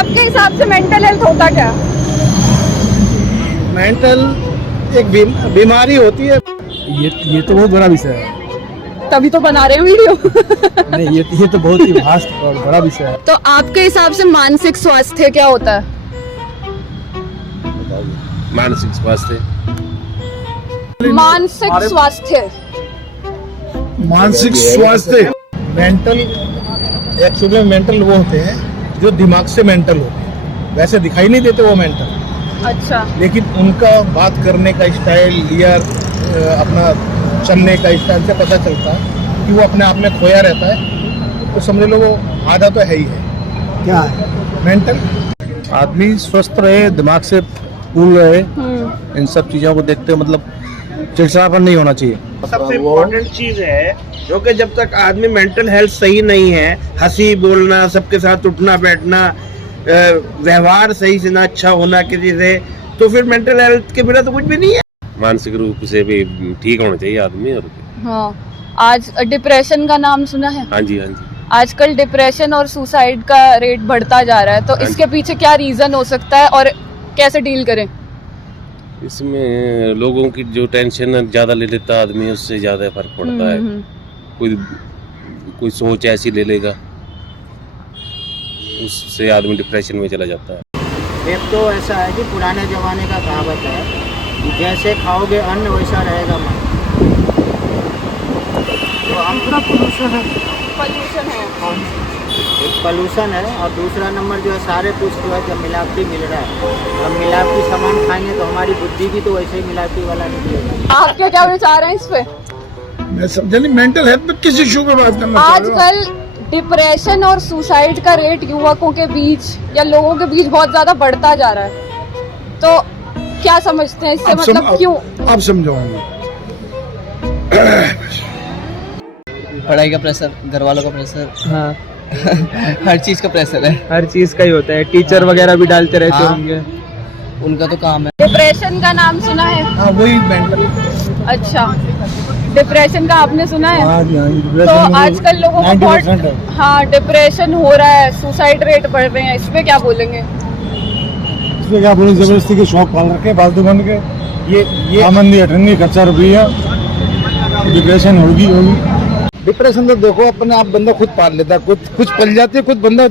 आपके हिसाब से मेंटल हेल्थ होता क्या? मेंटल एक बीमारी होती है। ये तो बहुत बड़ा विषय है। तभी तो बना रहे हैं वीडियो। नहीं, ये तो बहुत ही वास्ट और बड़ा विषय है। तो आपके हिसाब से मानसिक स्वास्थ्य क्या होता है? मानसिक स्वास्थ्य मानसिक स्वास्थ्य मेंटल, एक्चुअली मेंटल वो होते हैं जो दिमाग से मेंटल होते हैं, वैसे दिखाई नहीं देते वो मेंटल। अच्छा। लेकिन उनका बात करने का स्टाइल या अपना चलने का स्टाइल से पता चलता है कि वो अपने आप में खोया रहता है। तो समझ लो वो आधा तो है ही है। क्या है मेंटल? आदमी स्वस्थ रहे, दिमाग से कूल रहे, इन सब चीजों को देखते मतलब चिड़चिड़ापन नहीं होना चाहिए। सबसे इम्पोर्टेंट चीज है क्योंकि जब तक आदमी मेंटल हेल्थ सही नहीं है, हंसी बोलना, सबके साथ उठना बैठना, व्यवहार सही से ना अच्छा होना किसी से, तो फिर मेंटल हेल्थ के बिना तो कुछ भी नहीं है। मानसिक रूप से भी ठीक होना चाहिए आदमी। और हाँ, आज डिप्रेशन का नाम सुना है? हाँ जी, हाँ जी। आजकल डिप्रेशन और सुसाइड का रेट बढ़ता जा रहा है, तो इसके पीछे क्या रीजन हो सकता है और कैसे डील करें? इसमें लोगों की जो टेंशन ज्यादा ले लेता है आदमी, उससे ज्यादा फर्क पड़ता है। कोई सोच ऐसी ले लेगा, उससे आदमी डिप्रेशन में चला जाता है। एक तो ऐसा है कि पुराने ज़माने का कहावत है कि जैसे खाओगे अन्न वैसा रहेगा मन। तो हम पूरा पोल्यूशन है, एक पोल्यूशन है, और दूसरा नंबर जो है सारे कुछ जो है जब मिलावटी मिल रहा है, अब मिलावटी सामान खाएंगे तो हमारी बुद्धि भी तो वैसे ही मिलावटी वाला निकलेगा। आपके क्या विचार हैं इस पे? मैं समझा नहीं, मेंटल हेल्थ पे किस इशू पे बात करना चाह रहे हो? आजकल डिप्रेशन और सुसाइड का रेट युवकों के बीच या लोगों के बीच बहुत ज्यादा बढ़ता जा रहा है, तो क्या समझते हैं इससे? मतलब क्यों? आप समझाओगे। पढ़ाई का प्रेशर, घर वालों का प्रेशर, हाँ। हर चीज का प्रेशर है। हर चीज का ही होता है। टीचर वगैरह भी डालते रहते हाँ। होंगे। उनका तो काम है। डिप्रेशन का नाम सुना है? हाँ, वही मेंटल। अच्छा, डिप्रेशन का आपने सुना है? हाँ जी, हाँ। तो आजकल लोगों को बहुत हाँ डिप्रेशन हो रहा है, सुसाइड रेट बढ़ रहे हैं, इस पे क्या बोलेंगे? इसमें क्या बोलें, जबरदस्ती के शौक पाल रखे फालतू बन के। ये आमदनी अठन्नी खर्चा रुपया, डिप्रेशन होगी। डिप्रेशन तो देखो अपने आप बंदा खुद पाल लेता है, कुछ पल जाती है, खुद बंदा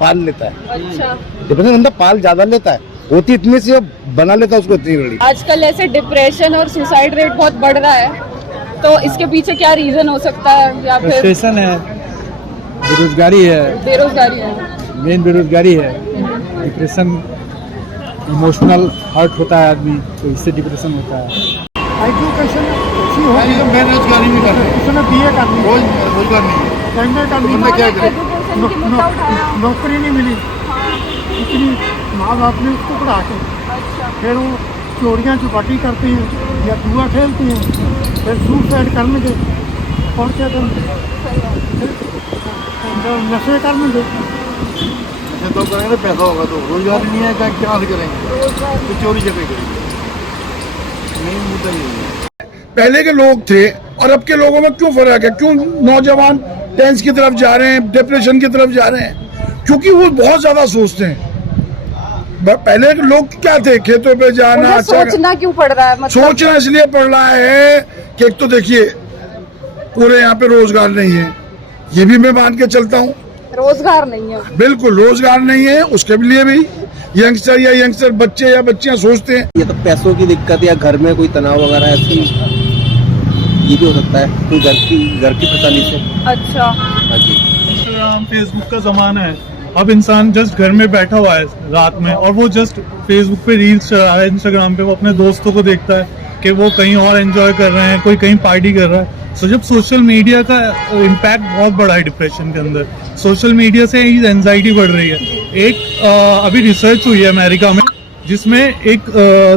पाल लेता है। अच्छा। डिप्रेशन बंदा पाल ज्यादा लेता है, होती इतनी सी बना लेता है उसको इतनी बड़ी। आजकल ऐसे डिप्रेशन और सुसाइड रेट बहुत बढ़ रहा है, तो इसके पीछे क्या रीजन हो सकता है? या फिर फ्रस्ट्रेशन है, बेरोजगारी है, मेन बेरोजगारी है। डिप्रेशन, इमोशनल हर्ट होता है आदमी, तो इससे डिप्रेशन होता है। एजुकेशन अच्छी होगी तो बेरोजगारी नहीं कर रहे, उसने बीए करनी, रोजगार नहीं है, एमए करनी, बंदा क्या करे? नौकरी नहीं मिली, इतनी माँ बाप ने उसको पढ़ा के, फिर वो चोरियाँ चुपाटी करती हैं या जुआ खेलती हैं, फिर सुसाइड करने और क्या करेंगे? नशे करने तो करेंगे, पैसा होगा तो रोजगार नहीं है, क्या करेंगे? तो चोरी जगह करेंगे। मेन मुद्दा यही है। पहले के लोग थे और अब के लोगों में क्यों फर्क है? क्यों नौजवान टेंस की तरफ जा रहे हैं, डिप्रेशन की तरफ जा रहे हैं? क्योंकि वो बहुत ज्यादा सोचते हैं। पहले के लोग क्या थे, खेतों पे जाना, सोचना क्यों पड़ रहा है? मतलब सोचना इसलिए पड़ रहा है कि एक तो देखिए पूरे यहाँ पे रोजगार नहीं है, ये भी मैं मान के चलता हूँ। रोजगार नहीं है, बिल्कुल रोजगार नहीं है, उसके लिए भी यंगस्टर बच्चे या बच्चियां सोचते हैं। ये तो पैसों की दिक्कत या घर में कोई तनाव वगैरह ऐसी, ये भी हो सकता है कोई घर की फसाली से। अच्छा। हाँ जी। इंस्टाग्राम फेसबुक का जमाना है, अब इंसान जस्ट घर में बैठा हुआ है रात में, और वो जस्ट फेसबुक पे रील्स चला रहा है, इंस्टाग्राम पे वो अपने दोस्तों को देखता है कि वो कहीं और एंजॉय कर रहे हैं, कोई कहीं पार्टी कर रहा है। तो जब सोशल मीडिया का इम्पैक्ट बहुत बड़ा है डिप्रेशन के अंदर, सोशल मीडिया से एंजाइटी बढ़ रही है। एक अभी रिसर्च हुई है अमेरिका में, जिसमें एक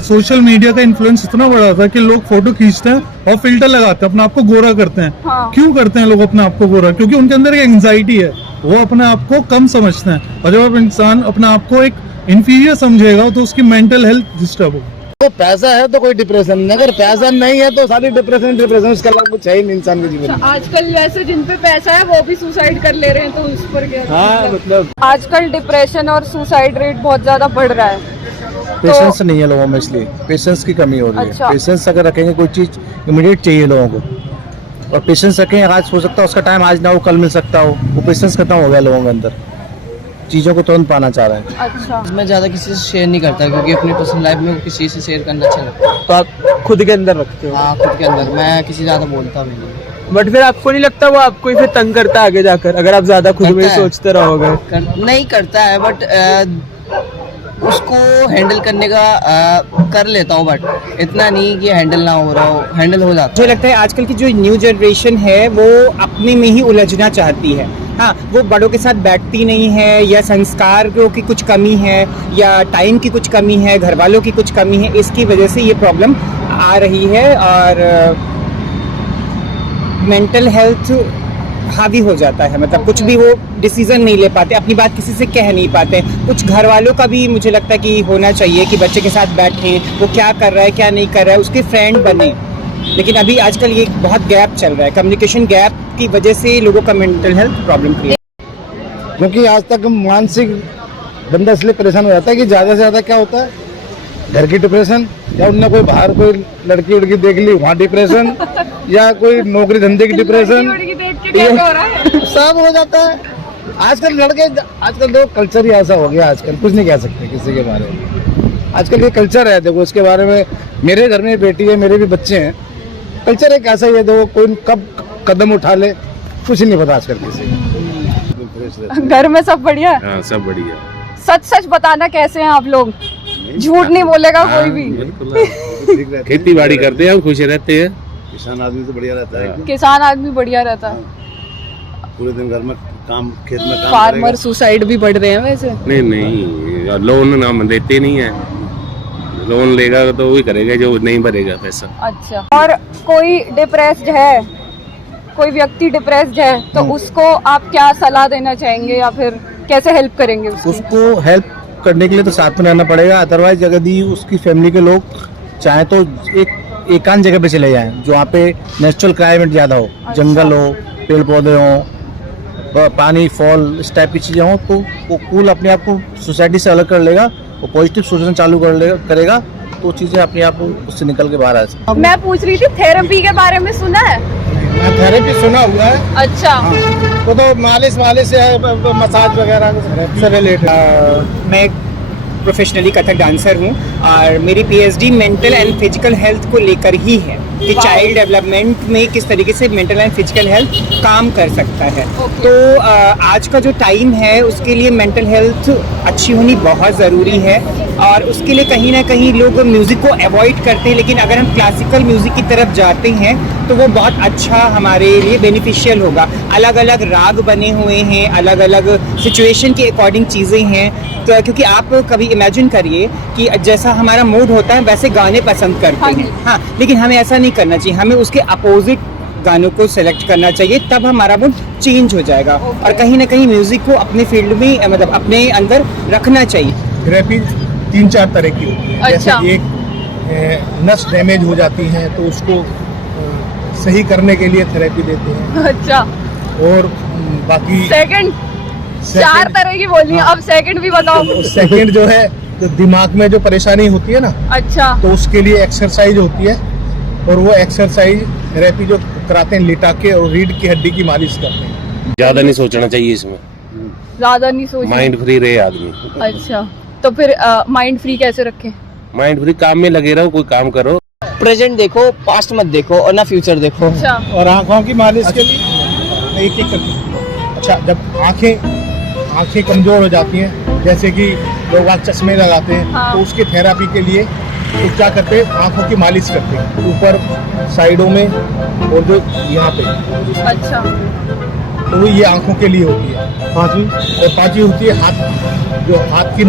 सोशल मीडिया का इन्फ्लुएंस इतना बड़ा था कि लोग फोटो खींचते हैं और फिल्टर लगाते हैं, अपने आप को गोरा करते हैं। हाँ। क्यों करते हैं लोग अपने आप को गोरा? क्योंकि उनके अंदर एक एंजाइटी है, वो अपने आप को कम समझते हैं, और जब इंसान अपने आप को एक इंफीरियर समझेगा तो उसकी मेंटल हेल्थ डिस्टर्ब होगी। तो पैसा है तो कोई डिप्रेशन नहीं, अगर पैसा नहीं है तो सारी डिप्रेशन उसके अलावा कुछ है ही नहीं इंसान के जीवन में। आजकल वैसे जिन पे पैसा है वो भी सुसाइड कर ले रहे हैं, तो उस पर क्या? हाँ मतलब आजकल डिप्रेशन और सुसाइड रेट बहुत ज्यादा बढ़ रहा है। पेशेंस नहीं है लोगों में, इसलिए पेशेंस की कमी हो रही अच्छा। है। पेशेंस अगर रखेंगे, कोई चीज इमीडिएट चाहिए लोगों को, और पेशेंस रखें, आज हो सकता है उसका टाइम आज ना हो, कल मिल सकता हो, वो पेशेंस खत्म हो गया लोगों के अंदर, चीज़ों को तुरंत पाना चाह रहे हैं। अच्छा, मैं ज़्यादा किसी से शेयर नहीं करता, क्योंकि अपनी पर्सनल लाइफ में किसी से शेयर करना अच्छा लगता है। तो आप खुद के अंदर रखते हो? हाँ, खुद के अंदर। मैं किसी ज़्यादा बोलता भी नहीं। बट फिर आपको नहीं लगता वो आपको ही फिर तंग करता है आगे जाकर, अगर आप ज्यादा खुद में सोचते रहोगे? नहीं करता है, बट उसको हैंडल करने का कर लेता हूँ, बट इतना नहीं कि हैंडल ना हो रहा हो, हैंडल हो जाता है। मुझे लगता है आजकल की जो न्यू जनरेशन है वो अपने में ही उलझना चाहती है। हाँ, वो बड़ों के साथ बैठती नहीं है, या संस्कार की कुछ कमी है, या टाइम की कुछ कमी है, घर वालों की कुछ कमी है, इसकी वजह से ये प्रॉब्लम आ रही है। और मेंटल हेल्थ हावी हो जाता है, मतलब कुछ भी वो डिसीजन नहीं ले पाते, अपनी बात किसी से कह नहीं पाते। कुछ घर वालों का भी मुझे लगता है कि होना चाहिए कि बच्चे के साथ बैठें, वो क्या कर रहा है क्या नहीं कर रहा है, उसके फ्रेंड बने। लेकिन अभी आजकल ये बहुत गैप चल रहा है, कम्युनिकेशन गैप की वजह से लोगों का मेंटल हेल्थ प्रॉब्लम क्रिएट। क्योंकि आज तक मानसिक बंदा इसलिए परेशान हो जाता है कि ज़्यादा से ज़्यादा क्या होता है, घर की डिप्रेशन, या उनने कोई बाहर कोई लड़की उड़की देख ली वहाँ डिप्रेशन, या कोई नौकरी धंधे की डिप्रेशन, सब हो जाता है। आजकल लोग कल्चर ही ऐसा हो गया, आजकल कुछ नहीं कह सकते किसी के बारे में। आजकल ये कल्चर है, देखो इसके बारे में, मेरे घर में बेटी है, मेरे भी बच्चे हैं, कल्चर एक ऐसा ही है, देखो कोई कब कदम उठा ले कुछ नहीं पता आजकल किसी को। घर में सब बढ़िया है? हाँ, सब बढ़िया। सच सच बताना कैसे हैं आप लोग, झूठ नहीं बोलेगा कोई भी। बिल्कुल, खेती बाड़ी करते हैं, हम खुश रहते हैं। किसान आदमी तो बढ़िया रहता है, किसान आदमी बढ़िया रहता है। पूरे दिन घर में काम, खेत में काम फार्मर सुसाइड भी बढ़ रहे हैं वैसे। नहीं, लोन नाम देते नहीं है, लोन लेगा तो वही करेगा जो नहीं भरेगा पैसा। अच्छा, और कोई डिप्रेस्ड है, कोई व्यक्ति डिप्रेस्ड है, तो उसको आप क्या सलाह देना चाहेंगे, या फिर कैसे हेल्प करेंगे उसको हेल्प करने के लिए तो साथ में रहना पड़ेगा, अदरवाइज अगर उसकी फैमिली के लोग चाहे तो एक एकांत जगह पे चले जाएं, जो वहाँ पे नेचुरल क्लाइमेट ज़्यादा हो, जंगल हो, पेड़ पौधे हो, पानी फॉल, इस टाइप की चीज़ें हो, तो वो कूल अपने आप को सोसाइटी से अलग कर लेगा, वो पॉजिटिव सोचना चालू करेगा, तो चीज़ें अपने आप उससे निकल के बाहर आ सकती। मैं पूछ रही थी थेरेपी के बारे में, सुना है? थेरेपी सुना हुआ है। अच्छा, वो तो मालिश से है, मसाज वगैरह से रिलेटेड। मैं प्रोफेशनली कथक डांसर हूँ, और मेरी PhD mental and physical health को लेकर ही है कि चाइल्ड डेवलपमेंट में किस तरीके से मेंटल एंड फिजिकल हेल्थ काम कर सकता है। तो आज का जो टाइम है उसके लिए मेंटल हेल्थ अच्छी होनी बहुत ज़रूरी है, और उसके लिए कहीं ना कहीं लोग म्यूज़िक को अवॉइड करते हैं, लेकिन अगर हम क्लासिकल म्यूज़िक की तरफ जाते हैं तो वो बहुत अच्छा हमारे लिए बेनिफिशियल होगा। अलग अलग राग बने हुए हैं, अलग अलग सिचुएशन के अकॉर्डिंग चीज़ें हैं, तो क्योंकि आप कभी इमेजिन करिए कि जैसा हमारा मूड होता है वैसे गाने पसंद करते हैं, हाँ, लेकिन हमें ऐसा नहीं करना चाहिए, हमें उसके अपोजिट गानों को सेलेक्ट करना चाहिए, तब हमारा मूड चेंज हो जाएगा। और कहीं ना कहीं म्यूज़िक को अपने फील्ड में, मतलब अपने अंदर रखना चाहिए। थेरेपी 3-4 तरह की होती है। अच्छा। जैसे एक नस डैमेज हो जाती है तो उसको सही करने के लिए थेरेपी देते हैं, अच्छा, और बाकी सेकंड 4 तरह की बोली, अब सेकंड भी बताओ। सेकंड जो है, तो दिमाग में जो परेशानी होती है ना, अच्छा, तो उसके लिए एक्सरसाइज होती है, और वो एक्सरसाइज थेरेपी जो कराते हैं, लिटा के और रीढ़ की हड्डी की मालिश करते हैं। ज्यादा नहीं सोचना चाहिए इसमें, ज्यादा नहीं सोच, माइंड फ्री रहे आदमी। अच्छा, तो फिर माइंड फ्री कैसे रखें? माइंड फ्री, काम में लगे रहो, कोई काम करो। प्रेजेंट देखो, पास्ट मत देखो, और ना फ्यूचर देखो। अच्छा, और आँखों की मालिश के लिए एक करके। अच्छा, जब आँखें कमजोर हो जाती हैं, जैसे कि लोग आज चश्मे लगाते हैं, हाँ। तो उसके थेरेपी के लिए तो क्या करते हैं, आँखों की मालिश करते हैं, ऊपर साइडों में और जो यहाँ पे। अच्छा, तो वो ये आँखों के लिए होती है। पांचवी होती है हाथ, जो हाथ की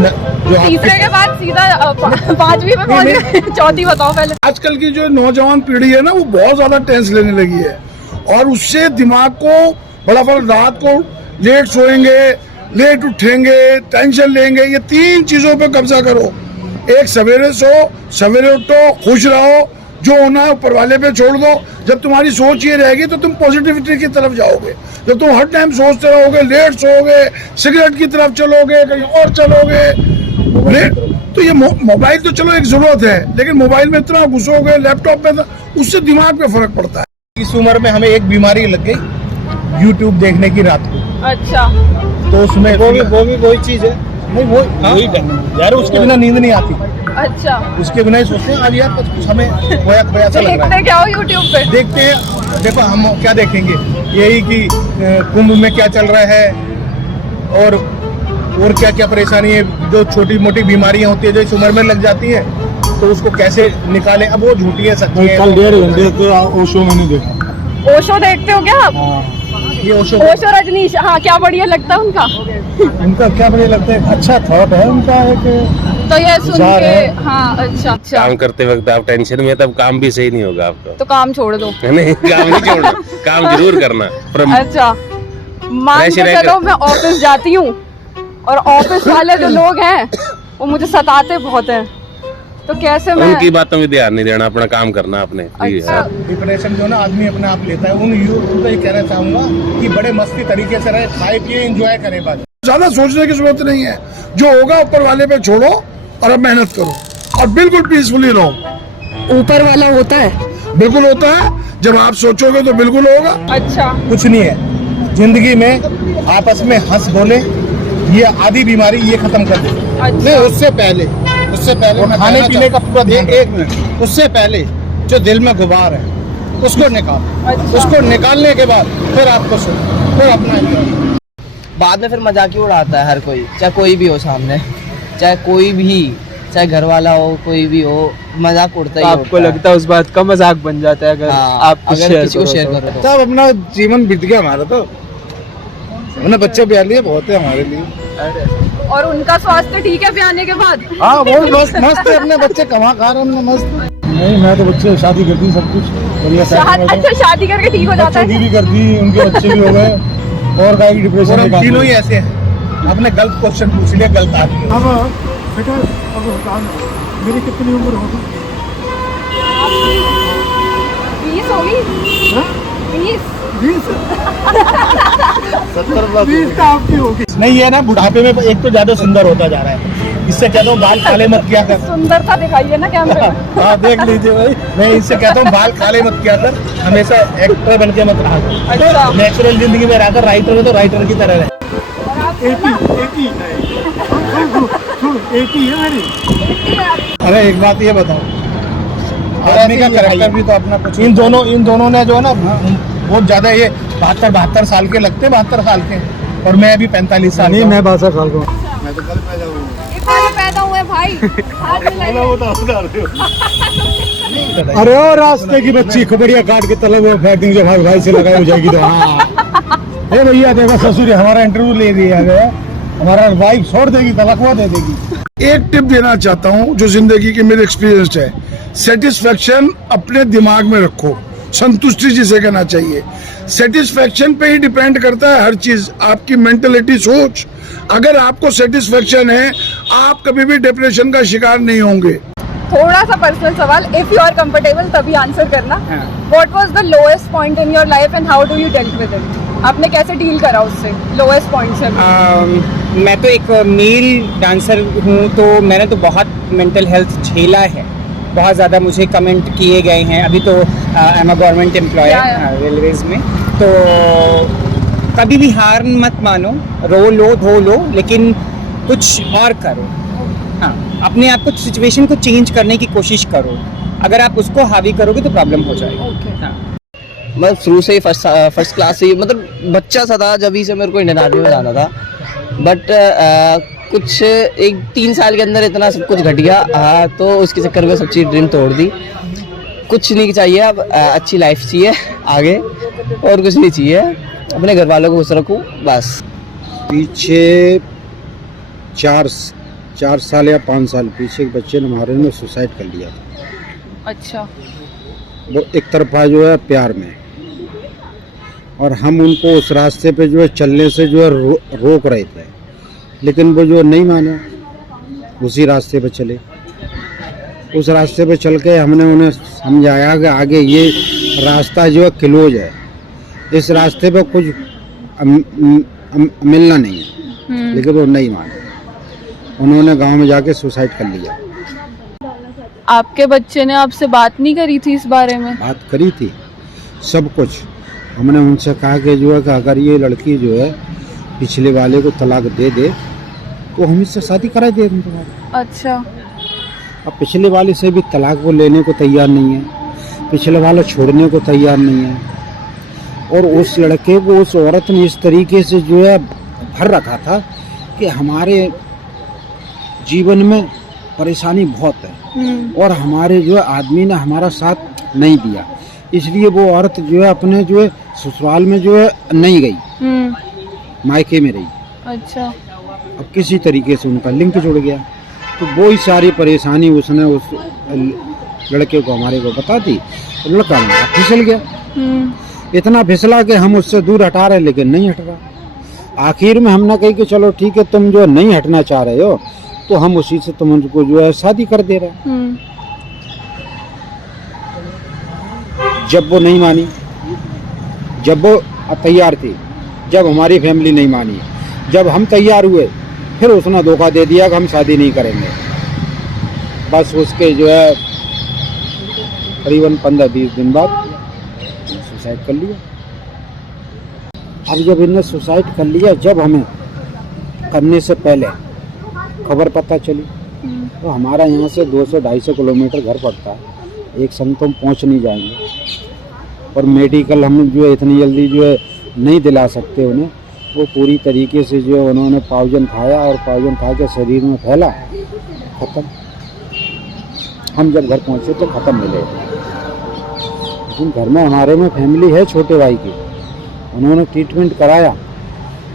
तीसरे के बाद सीधा 5वीं में पहुंच गए। चौथी बताओ पहले। आजकल की जो नौजवान पीढ़ी है ना, वो बहुत ज्यादा टेंस लेने लगी है, और उससे दिमाग को बड़ा रात को लेट सोएंगे, लेट उठेंगे, टेंशन लेंगे, ये 3 चीजों पे कब्जा करो एक सवेरे सो, सवेरे उठो, खुश रहो, जो होना है ऊपर वाले पे छोड़ दो। जब तुम्हारी सोच ये रहेगी तो तुम पॉजिटिविटी की तरफ जाओगे। जब तुम हर टाइम सोचते रहोगे, लेट सोओगे, सिगरेट की तरफ चलोगे, कहीं और चलोगे, तो ये मोबाइल तो चलो एक जरूरत है, लेकिन मोबाइल में इतना घुसोगे, लैपटॉप में, उससे दिमाग पे फर्क पड़ता है। इस उम्र में हमें एक बीमारी लग गई यूट्यूब देखने की रात को, अच्छा, तो उसमें वो भी वही चीज है। नहीं वो वही यार, उसके बिना नींद नहीं आती। अच्छा, उसके बिना ही सोचते हैं आज यार कुछ हमें खोया खोया सा लग रहा देखते है। क्या हो यूट्यूब पे? देखते हैं, देखो हम क्या देखेंगे, यही कि कुंभ में क्या चल रहा है और क्या क्या परेशानी है, जो छोटी मोटी बीमारियां होती है जो इस उम्र में लग जाती है, तो उसको कैसे निकालें। अब वो झूठी है सच्ची है। कल 1.5 घंटे तो ओशो मैंने देखा। ओशो देखते हो क्या आप? ये ओशो रजनीश, हाँ, क्या बढ़िया लगता है उनका? उनका क्या बढ़िया लगता है, अच्छा थॉट है उनका एक। तो ये सुन के, हाँ, अच्छा, काम करते वक्त आप टेंशन में, तब काम भी सही नहीं होगा आपका। तो काम छोड़ दो। नहीं, काम नहीं छोड़ना, काम जरूर करना। अच्छा, मान के चलो मैं ऑफिस जाती हूँ और ऑफिस वाले जो लोग हैं वो मुझे सताते बहुत हैं, तो कैसे मैं उनकी बातों में ध्यान नहीं देना, अपना काम करना अपने। अच्छा, डिप्रेशन जो ना आदमी अपने आप लेता है, उन यूथ को ये कहना चाहूंगा कि बड़े मस्ती तरीके से रहे, खाए पिए, एंजॉय करें। बस ज्यादा सोचने की जरूरत नहीं है, जो होगा ऊपर वाले पे छोड़ो और अब मेहनत करो और बिल्कुल पीसफुली रहो। ऊपर वाला होता है? बिल्कुल होता है, जब आप सोचोगे तो बिल्कुल होगा। अच्छा, कुछ नहीं है जिंदगी में, आपस में हंस बोले, ये आधी बीमारी ये खत्म कर दे। अच्छा, उससे पहले खाने पीने का पूरा ध्यान, एक मिनट, उससे पहले जो दिल में गुबार है उसको निकाल। अच्छा। उसको निकालने के बाद फिर आपको फिर अपना enjoy। बाद में फिर मजाक ही उड़ाता है हर कोई, चाहे कोई भी हो सामने, चाहे कोई भी, चाहे घर वाला हो, कोई भी हो, मजाक उड़ता ही। आपको लगता है उस बात का मजाक बन जाता है अगर आप अगर किसी को शेयर करो तो। तब अपना जीवन बीत गया हमारा, तो हमने बच्चे ब्याह लिए, बहुत है हमारे लिए। और उनका स्वास्थ्य ठीक है ब्याने के बाद? हाँ वो मस्त है, अपने बच्चे कमा खा रहे हैं मस्त। नहीं मैं तो बच्चे शादी करती सब कुछ बढ़िया। अच्छा, शादी करके ठीक हो जाता है? भी करती, उनके बच्चे भी हो गए, और का डिप्रेशन। तीनों ही ऐसे हैं। आपने गलत क्वेश्चन पूछ लिया, गलत आदमी। अब बेटा मेरी कितनी उम्र होगी? 20 होगी। 20 20 का आपकी होगी। नहीं है ना, बुढ़ापे में एक तो ज्यादा सुंदर होता जा रहा है, इससे कहता हूँ बाल काले मत किया कर। सुंदरता दिखाइए ना कैमरे में। हाँ देख लीजिए भाई, मैं इससे कहता हूँ बाल काले मत किया कर, हमेशा एक्टर बन के मत रहा कर। अच्छा, नेचुरल जिंदगी में रहकर राइटर में तो राइटर की तरह रहे। अरे एक बात ये बताओ, आदमी का कैरेक्टर भी तो अपना कुछ। इन दोनों ने जो है ना बहुत ज्यादा, ये 72 साल के लगते, 72 साल के, और मैं अभी 45 साल। नहीं मैं 62 साल का हूँ। मैं तो कल पैदा हुआ। पैदा हुए भाई। अरे और रास्ते की बच्ची खबरिया काट के तलब में फेंक देंगे, भाई भाई से लगाई हो जाएगी तो। हाँ भैया देखा ससुर हमारा इंटरव्यू ले दिया गया, हमारा वाइफ छोड़ देगी, तलाकवा दे देगी। एक टिप देना चाहता हूँ जो जिंदगी की मेरे एक्सपीरियंस है, सेटिस्फेक्शन अपने दिमाग में रखो, संतुष्टि जिसे कहना चाहिए। सेटिस्फेक्शन पे ही डिपेंड करता है हर चीज, आपकी मेंटलिटी, सोच। अगर आपको सेटिस्फेक्शन है, आप कभी भी डिप्रेशन का शिकार नहीं होंगे। थोड़ा सा पर्सनल सवाल, इफ यू आर कंफर्टेबल तभी आंसर करना। What was the lowest point in your life and how do you dealt with it? आपने कैसे डील करा उससे, लोएस्ट पॉइंट से? मैं तो एक मेल डांसर हूँ, तो मैंने तो बहुत मेंटल हेल्थ झेला है, बहुत ज़्यादा मुझे कमेंट किए गए हैं। अभी तो I am a government employer railways में, तो कभी भी हार मत मानो, रो लो धो लो, लेकिन कुछ और करो। हाँ, अपने आप को, सिचुएशन को चेंज करने की कोशिश करो। अगर आप उसको हावी करोगे तो प्रॉब्लम हो जाएगी। हाँ। मैं शुरू से ही फर्स्ट क्लास से, मतलब बच्चा सा था जब ही से मेरे को इंडियन आर्मी में जाना था, बट कुछ 3 साल के अंदर इतना सब कुछ घट गया। तो उसके चक्कर में सब चीज़ ड्रीम तोड़ दी। कुछ नहीं चाहिए अब, अच्छी लाइफ चाहिए आगे, और कुछ नहीं चाहिए। अपने घर वालों को खुश रखूँ बस। पीछे 4 साल या 5 साल पीछे एक बच्चे ने हमारे में सुसाइड कर लिया था। अच्छा। वो एक तरफा जो है प्यार में, और हम उनको उस रास्ते पे जो है चलने से जो है रोक रहे थे, लेकिन वो जो नहीं माने, उसी रास्ते पे चले। उस रास्ते पे चल के हमने उन्हें समझाया कि आगे ये रास्ता जो है क्लोज है, इस रास्ते पे कुछ मिलना नहीं है, लेकिन वो नहीं माने। उन्होंने गांव में जाके सुसाइड कर लिया। आपके बच्चे ने आपसे बात नहीं करी थी इस बारे में? बात करी थी, सब कुछ हमने उनसे कहा कि जो है कि अगर ये लड़की जो है पिछले वाले को तलाक दे दे तो हम इससे शादी करा देंगे तुम्हारी। अच्छा। अब पिछले वाले से भी तलाक वो लेने को तैयार नहीं है, पिछले वाला छोड़ने को तैयार नहीं है, और उस लड़के को उस औरत ने इस तरीके से जो है भर रखा था कि हमारे जीवन में परेशानी बहुत है और हमारे जो है आदमी ने हमारा साथ नहीं दिया, इसलिए वो औरत जो है अपने जो है ससुराल में जो है नहीं गई, मायके में रही। अच्छा। अब किसी तरीके से उनका लिंक जुड़ गया, तो वो ही सारी परेशानी उसने उस लड़के को हमारे को बता दी, लड़का हमारा फिसल गया। इतना फिसला कि हम उससे दूर हटा रहे लेकिन नहीं हट रहा। आखिर में हमने कही कि चलो ठीक है, तुम जो नहीं हटना चाह रहे हो तो हम उसी से तुम उनको जो है शादी कर दे रहे हैं। जब वो नहीं मानी, जब वो तैयार थी, जब हमारी फैमिली नहीं मानी, जब हम तैयार हुए, फिर उसने धोखा दे दिया कि हम शादी नहीं करेंगे। बस उसके जो है करीबन 15-20 दिन बाद सुसाइड कर लिया। अब जब इन्हें सुसाइड कर लिया, जब हमें करने से पहले खबर पता चली तो हमारा यहाँ से 200-250 किलोमीटर घर पड़ता है, एक संग तो हम पहुँच नहीं जाएंगे, और मेडिकल हम जो है इतनी जल्दी जो है नहीं दिला सकते उन्हें। वो पूरी तरीके से जो है उन्होंने पाउजन खाया और पाउजन खा के शरीर में फैला, ख़त्म। हम जब घर पहुँचे तो ख़त्म मिले, लेकिन घर में हमारे में फैमिली है छोटे भाई की, उन्होंने ट्रीटमेंट कराया,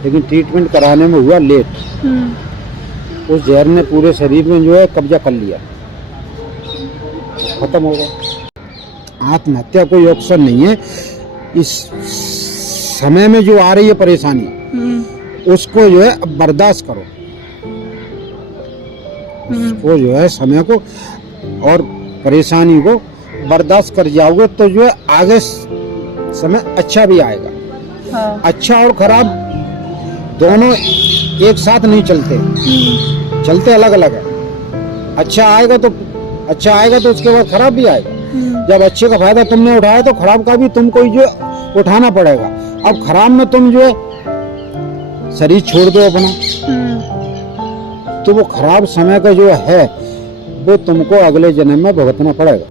लेकिन ट्रीटमेंट कराने में हुआ लेट। उस जहर ने पूरे शरीर में जो है कब्जा कर लिया, खत्म हो गया। आत्महत्या कोई ऑप्शन नहीं है। इस समय में जो आ रही है परेशानी, उसको जो है अब बर्दाश्त करो, उसको जो है समय को और परेशानी को बर्दाश्त कर जाओगे तो जो है आगे समय अच्छा भी आएगा। हाँ। अच्छा और खराब दोनों एक साथ नहीं चलते, चलते अलग अलग है। अच्छा आएगा तो उसके बाद खराब भी आएगा। जब अच्छे का फायदा तुमने उठाया तो खराब का भी तुमको जो उठाना पड़ेगा। अब खराब में तुम जो है शरीर छोड़ दो अपना, तो वो खराब समय का जो है वो तुमको अगले जन्म में भुगतना पड़ेगा।